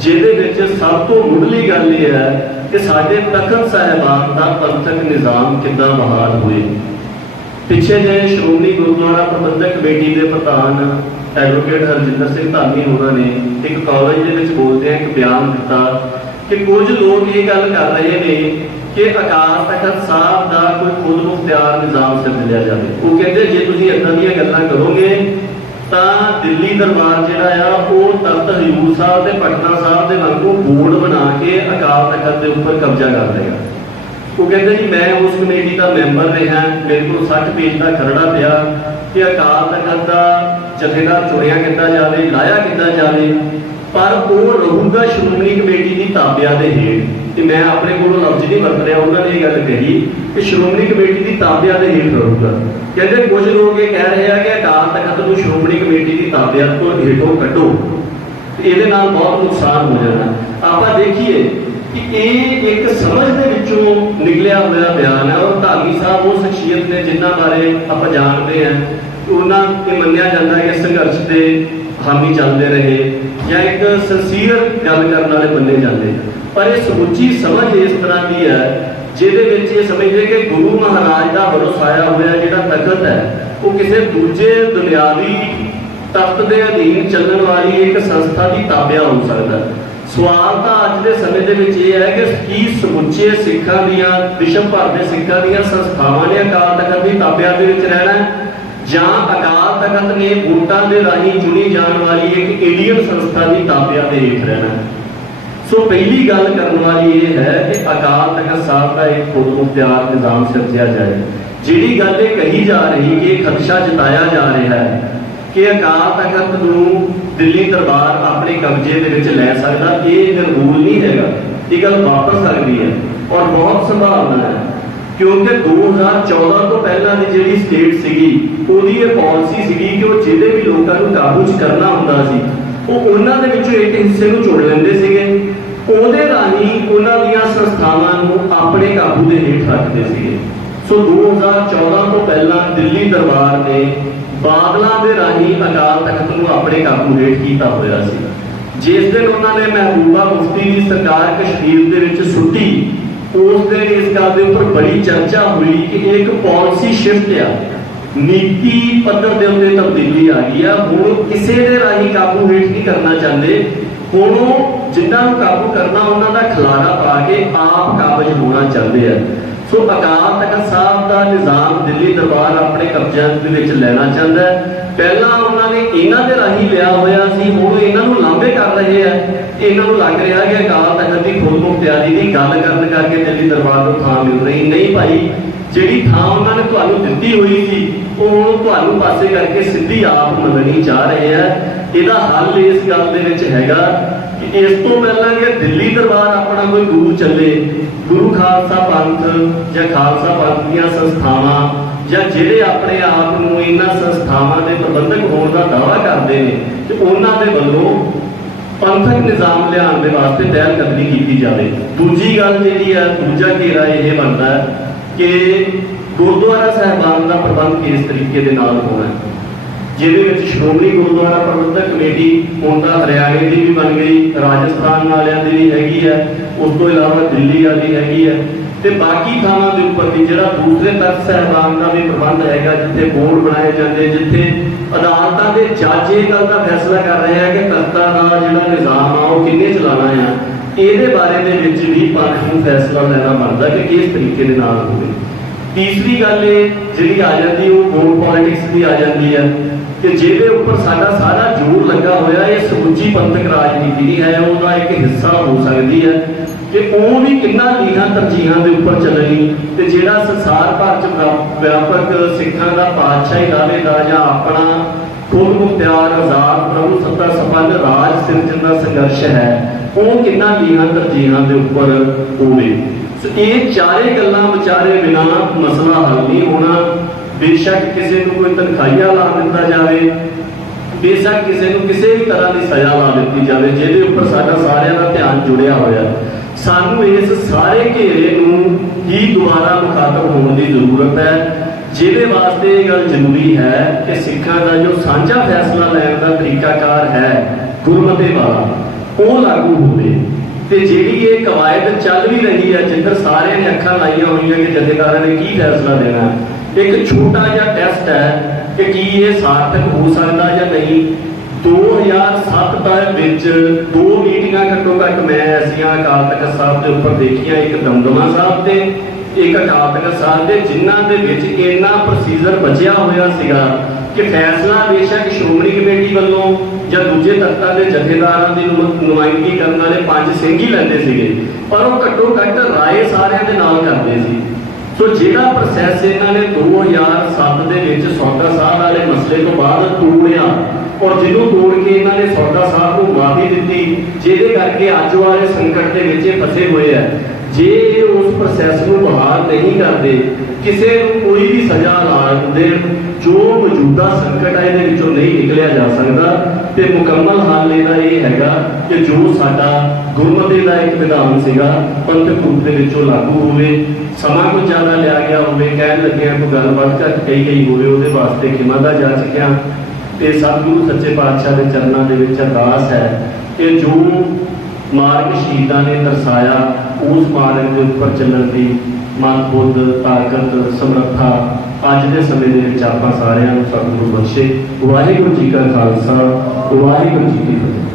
ਜਿਹਦੇ ਵਿੱਚ ਸਭ ਤੋਂ ਮੁੱਢਲੀ ਗੱਲ ਇਹ ਹੈ ਕਿ ਸਾਡੇ ਤਖਤ ਸਾਹਿਬਾਨ ਦਾ ਪੰਥਕ ਨਿਜ਼ਾਮ ਕਿੱਦਾਂ ਬਹਾਲ ਹੋਏ। ਪਿੱਛੇ ਜੇ ਸ਼੍ਰੋਮਣੀ ਗੁਰਦੁਆਰਾ ਪ੍ਰਬੰਧਕ ਕਮੇਟੀ ਦੇ ਪ੍ਰਧਾਨ ਐਡਵੋਕੇਟ ਹਰਜਿੰਦਰ ਸਿੰਘ ਧਾਮੀ ਉਹਨਾਂ ਨੇ ਇੱਕ ਕਾਲਜ ਦੇ ਵਿੱਚ ਬੋਲਦੇ ਆ ਇੱਕ ਬਿਆਨ ਦਿੱਤਾ ਕਿ ਕੁਝ ਲੋਕ ਇਹ ਗੱਲ ਕਰ ਰਹੇ ਨੇ ਕਿ ਅਕਾਲ ਤਖਤ ਸਾਹਿਬ ਦਾ ਕੋਈ ਖੁਦ ਮੁਖਤਿਆਰ ਨਿਜ਼ਾਮ ਸਿਰ ਲਿਆ ਜਾਵੇ। ਉਹ ਕਹਿੰਦੇ, ਜੇ ਤੁਸੀਂ ਇਦਾਂ ਦੀਆਂ ਗੱਲਾਂ ਕਰੋਗੇ ਤਾਂ ਦਿੱਲੀ ਦਰਬਾਰ ਜਿਹੜਾ ਆ, ਉਹ ਤਖਤ ਹਜੂਰ ਸਾਹਿਬ ਤੇ ਪਟਨਾ ਸਾਹਿਬ ਦੇ ਵਾਂਗੂ ਬੋਰਡ ਬਣਾ ਕੇ ਅਕਾਲ ਤਖਤ ਦੇ ਉੱਪਰ ਕਬਜ਼ਾ ਕਰ ਲੇਗਾ ਉਹ ਕਹਿੰਦੇ ਜੀ, ਮੈਂ ਉਸ ਕਮੇਟੀ ਦਾ ਮੈਂਬਰ ਰਿਹਾ, ਮੇਰੇ ਕੋਲ 60 ਪੇਜ ਦਾ ਖਰੜਾ ਪਿਆ ਕਿ ਅਕਾਲ ਤਖਤ ਦਾ ਜਥੇਦਾਰ ਚੁਣਿਆ ਕਿੱਦਾਂ ਜਾਵੇ, ਲਾਇਆ ਕਿੱਦਾਂ ਜਾਵੇ, ਪਰ ਉਹ ਰਹੂਗਾ ਸ਼੍ਰੋਮਣੀ ਕਮੇਟੀ ਦੀ ਤਾਬਿਆ ਦੇ ਹੇਠ। ਤੇ ਮੈਂ ਆਪਣੇ ਕੋਲੋਂ ਲਫ਼ਜ਼ ਨਹੀਂ ਵਰਤ ਰਿਹਾ, ਉਹਨਾਂ ਨੇ ਇਹ ਗੱਲ ਕਹੀ ਕਿ ਸ਼੍ਰੋਮਣੀ ਕਮੇਟੀ ਦੀ ਤਾਬਿਆ ਦੇ ਹੇਠ ਰਹੂਗਾ। ਕਹਿੰਦੇ ਕੁਝ ਲੋਕ ਇਹ ਕਹਿ ਰਹੇ ਆ ਕਿ ਅਕਾਲ ਤਖਤ ਨੂੰ ਸ਼੍ਰੋਮਣੀ ਕਮੇਟੀ ਦੀ ਤਾਬਿਆ ਤੋਂ ਹੇਠੋਂ ਕੱਢੋ। ਇਹਦੇ ਨਾਲ ਬਹੁਤ ਨੁਕਸਾਨ ਹੋ ਜਾਣਾ। ਆਪਾਂ ਦੇਖੀਏ ਕਿ ਇਹ ਇੱਕ ਸਮਝ ਦੇ ਵਿੱਚੋਂ ਨਿਕਲਿਆ ਹੋਇਆ ਬਿਆਨ ਹੈ ਔਰ ਧਾਮੀ ਸਾਹਿਬ ਉਹ ਸ਼ਖਸੀਅਤ ਨੇ ਜਿਨ੍ਹਾਂ ਬਾਰੇ ਆਪਾਂ ਜਾਣਦੇ ਹਾਂ। ਉਹਨਾਂ ਤੇ ਮੰਨਿਆ ਜਾਂਦਾ ਹੈ ਕਿ ਸੰਘਰਸ਼ ਦੇ ਹਾਮੀ ਚੱਲਦੇ ਰਹੇ ਜਾਂ ਇੱਕ ਸਿੰਸੀਅਰ ਗੱਲ ਕਰਨ ਵਾਲੇ ਮੰਨੇ ਜਾਂਦੇ ਪਰ ਇਹ ਸਮੁੱਚੀ ਸਮਝ ਇਸ ਤਰ੍ਹਾਂ ਦੀ ਹੈ, ਜਿਹਦੇ ਵਿੱਚ ਇਹ ਸਮਝਦੇ ਕਿ ਗੁਰੂ ਮਹਾਰਾਜ ਦਾ ਵਰਸਾਇਆ ਹੋਇਆ ਜਿਹੜਾ ਤਖਤ ਹੈ, ਉਹ ਕਿਸੇ ਦੂਜੇ ਦੁਨਿਆਵੀ ਤਖਤ ਦੇ ਅਧੀਨ ਚੱਲਣ ਵਾਲੀ ਇੱਕ ਸੰਸਥਾ ਦੀ ਤਾਬਿਆ ਹੋ ਸਕਦਾ ਸਵਾਲ ਤਾਂ ਅੱਜ ਦੇ ਸਮੇਂ ਦੇ ਵਿੱਚ ਇਹ ਹੈ ਕਿ ਕੀ ਸਮੁੱਚੇ ਸਿੱਖਾਂ ਦੀਆਂ, ਵਿਸ਼ਵ ਭਰ ਦੇ ਸਿੱਖਾਂ ਦੀਆਂ ਸੰਸਥਾਵਾਂ ਨੇ ਅਕਾਲ ਤਖਤ ਦੀ ਤਾਬਿਆ ਦੇ ਵਿੱਚ ਰਹਿਣਾ ਹੈ? ਜਾਂ ਅਕਾਲ ਤਖਤ ਨੇ ਵੋਟਾਂ ਦੇ ਰਾਹੀਂ ਚੁਣੀ ਜਾਣ ਵਾਲੀ ਇੱਕ ਇੰਡੀਅਨ ਸੰਸਥਾ ਦੀ ਤਾਬਿਆ ਦੇ ਹੇਠ ਰਹਿਣਾ ਸੋ ਪਹਿਲੀ ਗੱਲ ਕਰਨ ਵਾਲੀ ਇਹ ਹੈ ਕਿ ਅਕਾਲ ਤਖਤ ਸਾਹਿਬ ਦਾ ਇੱਕ ਖੁਦ ਮੁਖਤਿਆਰ ਨਿਜ਼ਾਮ ਸਿਰਜਿਆ ਜਾਏ। ਜਿਹੜੀ ਗੱਲ ਇਹ ਕਹੀ ਜਾ ਰਹੀ ਕਿ ਖਦਸ਼ਾ ਜਤਾਇਆ ਜਾ ਰਿਹਾ ਹੈ ਕਿ ਅਕਾਲ ਤਖਤ ਨੂੰ ਦਿੱਲੀ ਦਰਬਾਰ ਆਪਣੇ ਕਬਜ਼ੇ ਦੇ ਵਿੱਚ ਲੈ ਸਕਦਾ, ਇਹ ਨਿਰਮੂਲ ਨਹੀਂ ਹੈਗਾ। ਇਹ ਗੱਲ ਵਾਪਸ ਸਕਦੀ ਹੈ ਔਰ ਬਹੁਤ ਸੰਭਾਵਨਾ ਹੈ ਕਿਉਂਕਿ 2014 ਤੋਂ ਪਹਿਲਾਂ ਦੀ ਜਿਹੜੀ ਸਟੇਟ ਸੀਗੀ, ਉਹਦੀ ਇਹ ਪਾਲਿਸੀ ਸੀਗੀ ਕਿ ਉਹ ਜਿਹੜੇ ਵੀ ਲੋਕਾਂ ਨੂੰ ਕਾਬੂ 'ਚ ਕਰਨਾ ਹੁੰਦਾ ਸੀ, ਉਹ ਉਹਨਾਂ ਦੇ ਵਿੱਚੋਂ ਇੱਕ ਹਿੱਸੇ ਨੂੰ ਚੁਣ ਲੈਂਦੇ ਸੀਗੇ। ਉਹਦੇ ਰਾਹੀਂ ਉਹਨਾਂ ਦੀਆਂ ਸੰਸਥਾਵਾਂ ਨੂੰ ਆਪਣੇ ਕਾਬੂ ਦੇ ਹੇਠ ਰੱਖਦੇ ਸੀਗੇ। ਸੋ 2014 ਤੋਂ ਪਹਿਲਾਂ ਦਿੱਲੀ ਦਰਬਾਰ ਨੇ ਬਾਦਲਾਂ ਦੇ ਰਾਹੀਂ ਅਕਾਲ ਤਖਤ ਨੂੰ ਆਪਣੇ ਕਾਬੂ ਹੇਠ ਕੀਤਾ ਹੋਇਆ ਸੀ। ਜਿਸ ਦਿਨ ਉਹਨਾਂ ਨੇ ਮਹਿਬੂਬਾ ਮੁਫਤੀ ਦੀ ਸਰਕਾਰ ਕਸ਼ਮੀਰ ਦੇ ਵਿੱਚ ਸੁੱਟੀ ਉਸ ਦਿਨ ਇਸ ਗੱਲ ਦੇ ਉੱਪਰ ਬੜੀ ਚਰਚਾ ਹੋਈ ਕਿ ਇਹ ਇੱਕ ਪਾਲਿਸੀ ਸ਼ਿਫਟ ਆ। ਨੀਤੀ ਪੱਧਰ ਦੇ ਉੱਤੇ ਤਬਦੀਲੀ ਆ ਗਈ ਆ। ਹੁਣ ਉਹ ਕਿਸੇ ਦੇ ਰਾਹੀਂ ਕਾਬੂ ਹੇਠ ਨਹੀਂ ਕਰਨਾ ਚਾਹੁੰਦੇ। ਹੁਣ ਉਹ ਜਿਨ੍ਹਾਂ ਨੂੰ ਕਾਬੂ ਕਰਨਾ, ਉਹਨਾਂ ਦਾ ਖਿਲਾਰਾ ਪਾ ਕੇ ਆਪ ਕਾਬਜ ਹੋਣਾ ਚਾਹੁੰਦੇ ਆ। ਸੋ ਅਕਾਲ ਤਖਤ ਸਾਹਿਬ ਦਾ ਨਿਜ਼ਾਮ ਦਿੱਲੀ ਦਰਬਾਰ ਆਪਣੇ ਕਬਜ਼ਿਆਂ ਦੇ ਵਿੱਚ ਲੈਣਾ ਚਾਹੁੰਦਾ ਹੈ। ਪਹਿਲਾਂ ਉਹਨਾਂ ਨੇ ਇਹਨਾਂ ਦੇ ਰਾਹੀਂ ਲਿਆ ਹੋਇਆ ਸੀ, ਹੁਣ ਇਹਨਾਂ ਨੂੰ ਲਾਂਭੇ ਕਰ ਰਹੇ ਆ। ਇਹਨਾਂ ਨੂੰ ਲੱਗ ਰਿਹਾ ਕਿ ਅਕਾਲ ਤਖਤ ਦੀ ਖੁਦ ਦੀ ਗੱਲ ਕਰਨ ਕਰਕੇ ਦਿੱਲੀ ਦਰਬਾਰ ਨੂੰ ਥਾਂ ਮਿਲ ਰਹੀ ਨਹੀਂ ਭਾਈ ਜਿਹੜੀ ਥਾਂ ਉਹਨਾਂ ਨੇ ਤੁਹਾਨੂੰ ਦਿੱਤੀ ਹੋਈ ਸੀ, ਉਹ ਹੁਣ ਤੁਹਾਨੂੰ ਪਾਸੇ ਕਰਕੇ ਸਿੱਧੀ ਆਪ ਮੰਗਣੀ ਚਾਹ ਰਹੇ ਆ। ਇਹਦਾ ਹੱਲ ਇਸ ਗੱਲ ਦੇ ਵਿੱਚ ਹੈਗਾ ਕਿ ਇਸ ਤੋਂ ਪਹਿਲਾਂ ਕਿ ਦਿੱਲੀ ਦਰਬਾਰ ਆਪਣਾ ਕੋਈ ਦੂਰ ਚੱਲੇ ਗੁਰੂ ਖਾਲਸਾ ਪੰਥ ਜਾਂ ਖਾਲਸਾ ਪੰਥ ਦੀਆਂ ਸੰਸਥਾਵਾਂ ਜਾਂ ਜਿਹੜੇ ਆਪਣੇ ਆਪ ਨੂੰ ਇਹਨਾਂ ਸੰਸਥਾਵਾਂ ਦੇ ਪ੍ਰਬੰਧਕ ਹੋਣ ਦਾ ਦਾਅਵਾ ਕਰਦੇ ਨੇ ਤੇ ਉਹਨਾਂ ਦੇ ਵੱਲੋਂ ਪੰਥਕ ਨਿਜ਼ਾਮ ਲਿਆਉਣ ਦੇ ਵਾਸਤੇ ਪਹਿਲ ਕਦਮੀ ਕੀਤੀ ਜਾਵੇ। ਦੂਜੀ ਗੱਲ ਜਿਹੜੀ ਹੈ ਦੂਜਾ ਘੇਰਾ ਇਹ ਬਣਦਾ ਕਿ ਗੁਰਦੁਆਰਾ ਸਾਹਿਬਾਨ ਦਾ ਪ੍ਰਬੰਧ ਕਿਸ ਤਰੀਕੇ ਦੇ ਨਾਲ ਹੋਣਾ ਹੈ। ਜਿਹਦੇ ਵਿੱਚ ਸ਼੍ਰੋਮਣੀ ਗੁਰਦੁਆਰਾ ਪ੍ਰਬੰਧਕ ਕਮੇਟੀ ਹੁਣ ਤਾਂ ਹਰਿਆਣੇ ਦੀ ਵੀ ਬਣ ਗਈ, ਰਾਜਸਥਾਨ ਵਾਲਿਆਂ ਦੀ ਵੀ ਹੈਗੀ ਹੈ ਉਸ ਤੋਂ ਇਲਾਵਾ ਦਿੱਲੀ ਵਾਲੀ ਹੈਗੀ ਹੈ। ਤੇ ਬਾਕੀ ਥਾਵਾਂ ਦੇ ਉੱਪਰ ਵੀ ਜਿਹੜਾ ਦੂਸਰੇ ਤਖਤ ਸਾਹਿਬਾਨ ਦਾ ਵੀ ਪ੍ਰਬੰਧ ਹੈਗਾ, ਜਿੱਥੇ ਬੋਰਡ ਬਣਾਏ ਜਾਂਦੇ, ਜਿੱਥੇ ਅਦਾਲਤਾਂ ਦੇ ਜੱਜ ਇਹ ਗੱਲ ਦਾ ਫੈਸਲਾ ਕਰ ਰਹੇ ਆ ਕਿ ਤਖਤਾਂ ਦਾ ਜਿਹੜਾ ਨਿਜ਼ਾਮ ਆ, ਉਹ ਕਿੰਨੇ ਚਲਾਉਣਾ ਆ। ਇਹਦੇ ਬਾਰੇ ਦੇ ਵਿੱਚ ਵੀ ਪੰਥ ਨੂੰ ਫੈਸਲਾ ਲੈਣਾ ਬਣਦਾ ਕਿ ਕਿਸ ਤਰੀਕੇ ਦੇ ਨਾਲ ਹੋਵੇ। ਤੀਸਰੀ ਗੱਲ ਇਹ ਜਿਹੜੀ ਆ ਜਾਂਦੀ, ਉਹ ਵੋਟ ਪੋਲਿਟਿਕਸ ਦੀ ਆ ਜਾਂਦੀ ਹੈ। ਕਿ ਜਿਹਦੇ ਉੱਪਰ ਸਾਡਾ ਸਾਰਾ ਜ਼ੋਰ ਲੱਗਾ ਹੋਇਆ, ਇਹ ਸਮੁੱਚੀ ਪੰਥਕ ਰਾਜਨੀਤੀ ਨਹੀਂ ਹੈ, ਉਹਦਾ ਇੱਕ ਹਿੱਸਾ ਹੋ ਸਕਦੀ ਹੈ। ਕਿ ਉਹ ਵੀ ਕਿੰਨਾ ਲੀਹਾਂ ਤਰਜੀਹਾਂ ਦੇ ਉੱਪਰ ਚੱਲਣੀ ਤੇ ਜਿਹੜਾ ਸੰਸਾਰ ਭਰ ਚ ਵਿਆਪਕ ਸਿੱਖਾਂ ਦਾ ਪਾਤਸ਼ਾਹੀ ਦਾਅਵੇ ਜਾਂ ਆਪਣਾ ਖੁਦ ਮੁਖਤਿਆਰ ਆਜ਼ਾਦ, ਪ੍ਰਭੂ ਸੱਤਾ ਸੰਪੰਨ ਰਾਜ ਸਿਰਜਣ ਦਾ ਸੰਘਰਸ਼ ਹੈ, ਉਹ ਕਿੰਨਾ ਲੀਹਾਂ ਤਰਜੀਹਾਂ ਦੇ ਉੱਪਰ ਹੋਵੇ। ਇਹ ਚਾਰੇ ਗੱਲਾਂ ਵਿਚਾਰੇ ਬਿਨਾਂ ਮਸਲਾ ਹੱਲ ਨਹੀਂ ਹੋਣਾ। ਬੇਸ਼ੱਕ ਕਿਸੇ ਨੂੰ ਕੋਈ ਤਨਖਾਹੀਆ ਲਾ ਦਿੱਤਾ ਜਾਵੇ, ਬੇਸ਼ੱਕ ਕਿਸੇ ਨੂੰ ਕਿਸੇ ਵੀ ਤਰ੍ਹਾਂ ਦੀ ਸਜ਼ਾ ਲਾ ਦਿੱਤੀ ਜਾਵੇ, ਜਿਹਦੇ ਉੱਪਰ ਸਾਡਾ ਸਾਰਿਆਂ ਦਾ ਧਿਆਨ ਜੁੜਿਆ ਹੋਇਆ। ਸਾਨੂੰ ਇਸ ਸਾਰੇ ਘੇਰੇ ਨੂੰ ਹੀ ਦੁਬਾਰਾ ਮੁਖਾਤਬ ਹੋਣ ਦੀ ਜ਼ਰੂਰਤ ਹੈ, ਜਿਹਦੇ ਵਾਸਤੇ ਇਹ ਗੱਲ ਜ਼ਰੂਰੀ ਹੈ ਕਿ ਸਿੱਖਾਂ ਦਾ ਜੋ ਸਾਂਝਾ ਫੈਸਲਾ ਲੈਣ ਦਾ ਤਰੀਕਾਕਾਰ ਹੈ ਗੁਰਮਤੇ ਵਾਲਾ, ਉਹ ਲਾਗੂ ਹੋਵੇ। ਤੇ ਜਿਹੜੀ ਇਹ ਕਵਾਇਦ ਚੱਲ ਵੀ ਰਹੀ ਹੈ, ਜਿੱਧਰ ਸਾਰਿਆਂ ਨੇ ਅੱਖਾਂ ਲਾਈਆਂ ਹੋਈਆਂ ਕਿ ਜਥੇਦਾਰਾਂ ਨੇ ਕੀ ਫੈਸਲਾ ਦੇਣਾ, ਇੱਕ ਛੋਟਾ ਜਿਹਾ ਟੈਸਟ ਹੈ ਕਿ ਕੀ ਇਹ ਸਾਰਥਕ ਹੋ ਸਕਦਾ ਜਾਂ ਨਹੀਂ। 2007 ਦਾ ਵਿੱਚ ਦੋ ਮੀਟਿੰਗਾਂ ਘੱਟੋ ਘੱਟ ਮੈਂ ਐਸੀਆਂ ਅਕਾਲ ਤਖਤ ਸਾਹਿਬ ਦੇ ਉੱਪਰ ਦੇਖੀਆਂ, ਇੱਕ ਦਮਦਮਾ ਸਾਹਿਬ ਤੇ, ਇੱਕ ਅਕਾਲ ਤਖਤ ਸਾਹਿਬ ਦੇ, ਜਿਨ੍ਹਾਂ ਦੇ ਵਿੱਚ ਇੰਨਾ ਪ੍ਰੋਸੀਜਰ ਬਚਿਆ ਹੋਇਆ ਸੀਗਾ ਕਿ ਫੈਸਲਾ ਬੇਸ਼ੱਕ ਸ਼੍ਰੋਮਣੀ ਕਮੇਟੀ ਵੱਲੋਂ ਜਾਂ ਦੂਜੇ ਤਖਤਾਂ ਦੇ ਜਥੇਦਾਰਾਂ ਦੀ ਨੁਮਾਇੰਦਗੀ ਕਰਨ ਵਾਲੇ ਪੰਜ ਸਿੰਘ ਹੀ ਲੈਂਦੇ ਸੀਗੇ, ਪਰ ਉਹ ਘੱਟੋ ਘੱਟ ਰਾਏ ਸਾਰਿਆਂ ਦੇ ਨਾਲ ਕਰਦੇ ਸੀ। ਸੋ ਜਿਹੜਾ ਪ੍ਰੋਸੈਸ ਇਹਨਾਂ ਨੇ 2007 ਦੇ ਵਿੱਚ ਸੌਦਾ ਸਾਹਿਬ ਵਾਲੇ ਮਸਲੇ ਤੋਂ ਬਾਅਦ ਤੋੜਿਆ ਔਰ ਜਿਹਨੂੰ ਤੋੜ ਕੇ ਇਹਨਾਂ ਨੇ ਸੌਦਾ ਸਾਹਿਬ ਨੂੰ ਮਾਫੀ ਦਿੱਤੀ, ਜਿਹਦੇ ਕਰਕੇ ਅੱਜ ਵਾਲੇ ਸੰਕਟ ਦੇ ਵਿੱਚ ਇਹ ਫਸੇ ਹੋਏ ਆ। ਜੇ ਇਹ ਉਸ ਪ੍ਰੋਸੈਸ ਨੂੰ ਬਹਾਲ ਨਹੀਂ ਕਰਦੇ, ਕਿਸੇ ਨੂੰ ਕੋਈ ਵੀ ਸਜ਼ਾ ਲਾ ਦੇ ਜੋ ਮੌਜੂਦਾ ਸੰਕਟ ਹੈ ਇਹਦੇ ਵਿੱਚੋਂ ਨਹੀਂ ਨਿਕਲਿਆ ਜਾ ਸਕਦਾ। ਤੇ ਮੁਕੰਮਲ ਹੱਲ ਇਹਦਾ ਇਹ ਹੈਗਾ ਕਿ ਜੋ ਸਾਡਾ ਗੁਰਮਤਿ ਦਾ ਇੱਕ ਵਿਧਾਨ ਸੀਗਾ ਪੰਥਕ ਰੂਪ ਦੇ ਵਿੱਚੋਂ ਲਾਗੂ ਹੋਵੇ, ਸਮਾਂ ਕੁਝ ਜ਼ਿਆਦਾ ਲਿਆ ਗਿਆ ਹੋਵੇ, ਕਹਿਣ ਲੱਗਿਆ ਕੋਈ ਗੱਲਬਾਤ ਘੱਟ ਕਹੀ ਗਈ ਹੋਵੇ, ਉਹਦੇ ਵਾਸਤੇ ਖਿਮਾ ਦਾ ਜਾ ਚੁੱਕਿਆ। ਤੇ ਸਤਿਗੁਰੂ ਸੱਚੇ ਪਾਤਸ਼ਾਹ ਦੇ ਚਰਨਾਂ ਦੇ ਵਿੱਚ ਅਰਦਾਸ ਹੈ ਕਿ ਜੋ ਮਾਰਗ ਸ਼ਹੀਦਾਂ ਨੇ ਦਰਸਾਇਆ, ਉਸ ਮਾਰਗ ਦੇ ਉੱਪਰ ਚੱਲਣ ਦੀ ਮਨ, ਬੁੱਧ, ਤਾਕਤ, ਸਮਰੱਥਾ ਅੱਜ ਦੇ ਸਮੇਂ ਦੇ ਵਿੱਚ ਆਪਾਂ ਸਾਰਿਆਂ ਨੂੰ ਸਤਿਗੁਰੂ ਬਖਸ਼ੇ। ਵਾਹਿਗੁਰੂ ਜੀ ਕਾ ਖਾਲਸਾ, ਵਾਹਿਗੁਰੂ ਜੀ ਕੀ ਫਤਿਹ।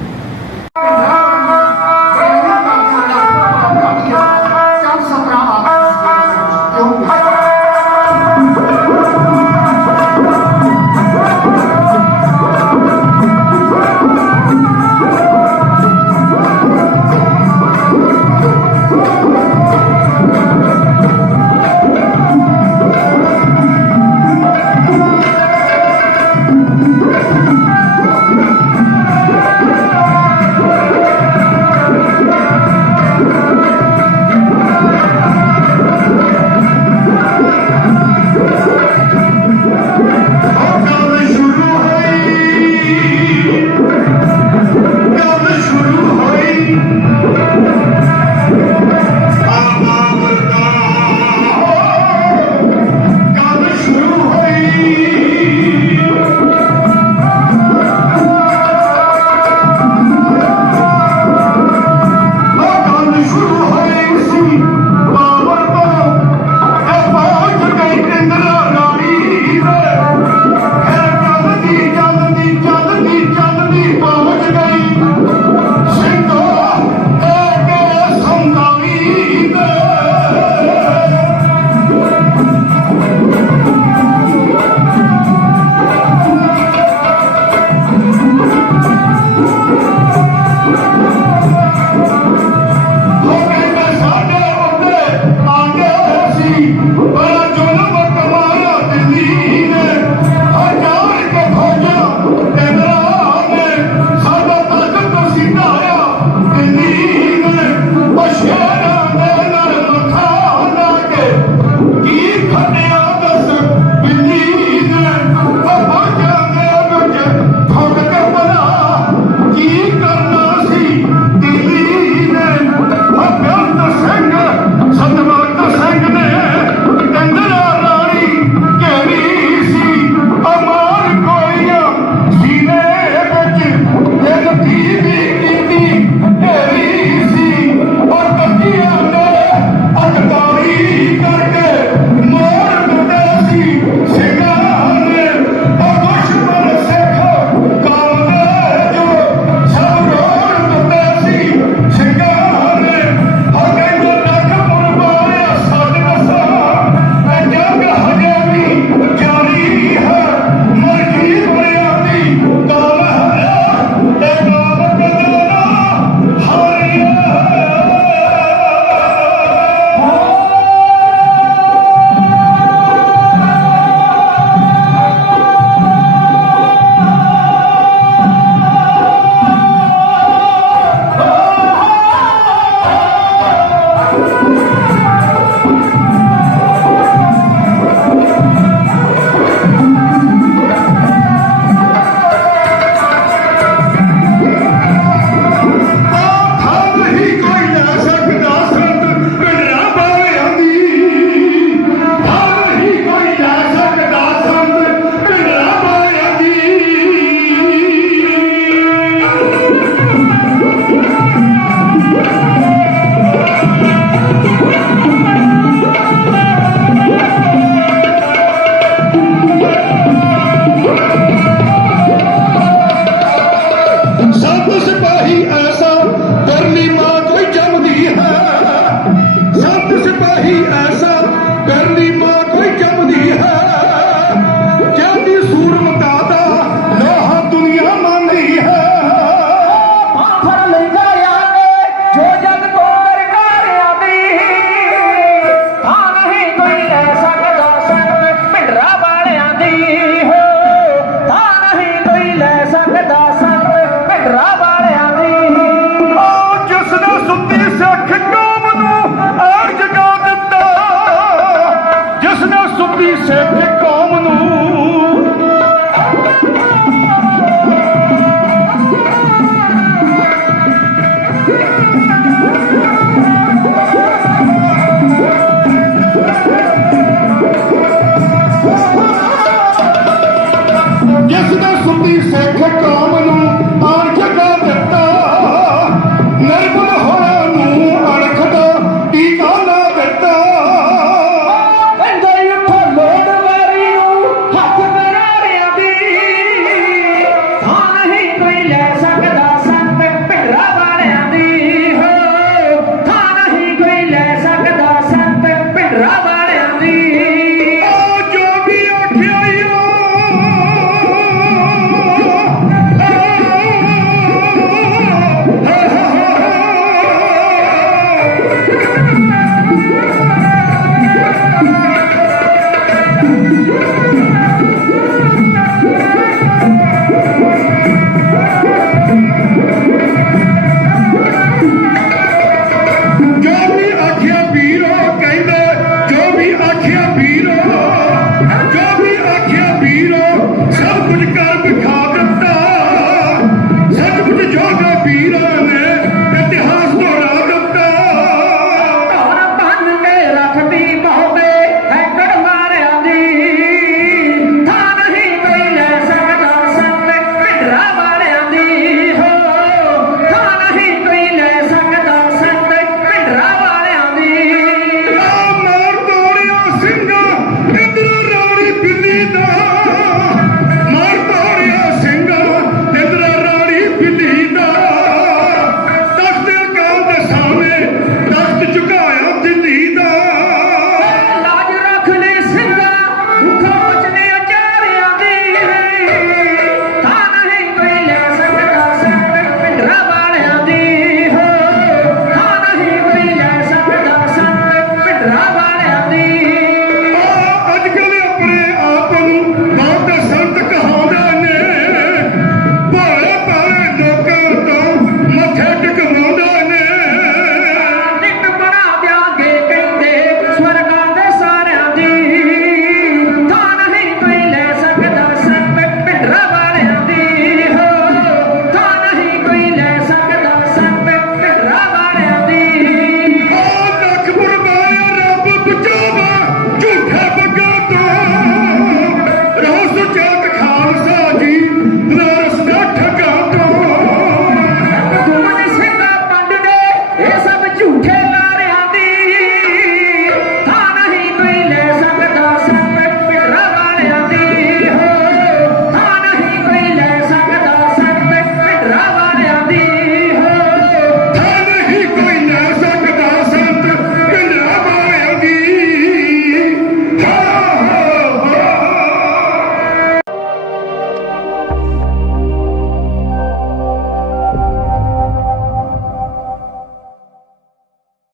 ਕੌਮ ਨੂੰ